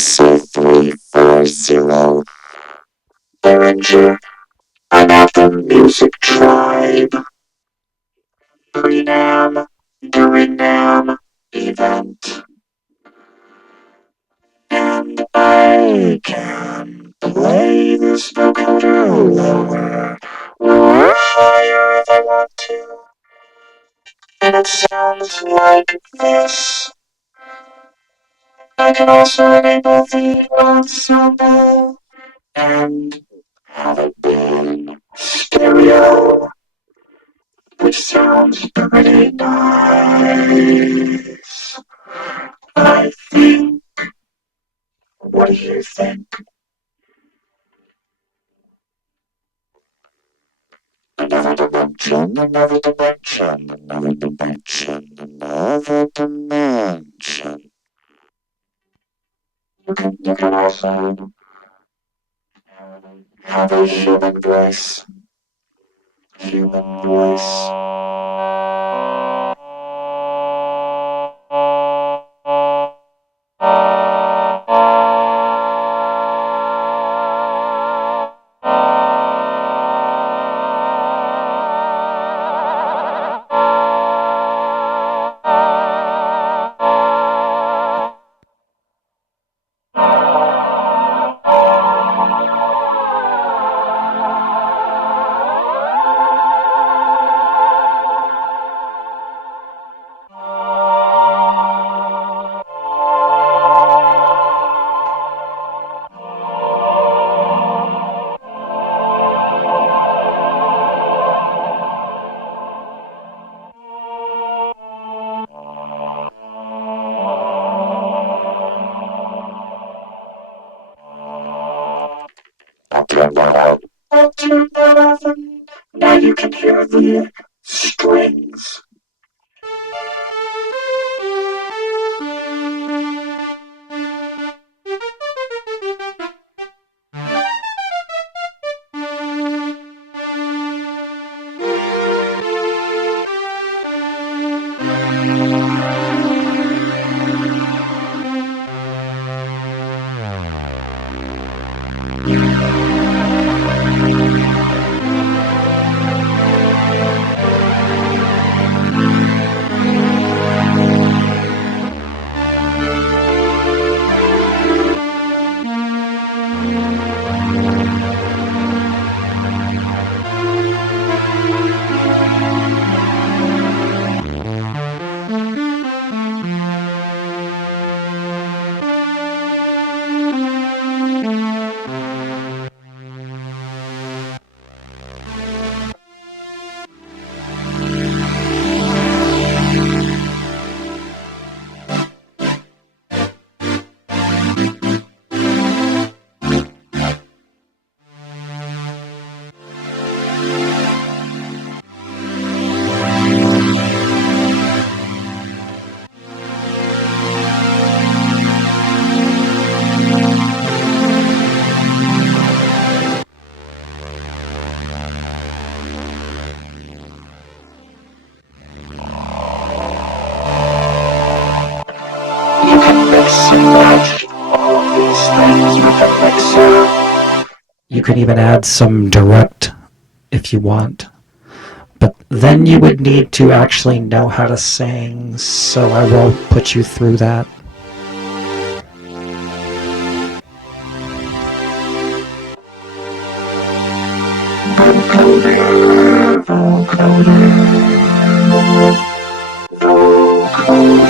VC340. Behringer, I'm at the music tribe. Pre-NAMM, during NAMM event. And I can play this vocoder lower or higher if I want to. And it sounds like this. I can also enable the ensemble and have it in stereo, which sounds pretty nice. I think. What do you think? Another dimension, another dimension, another dimension, another dimension. You can also have a human voice. Human voice. I'll turn that out. I'll turn that off, and now you can hear the strings. You could even add some direct if you want. But then you would need to actually know how to sing, so I won't put you through that. Vocoder, vocoder, vocoder.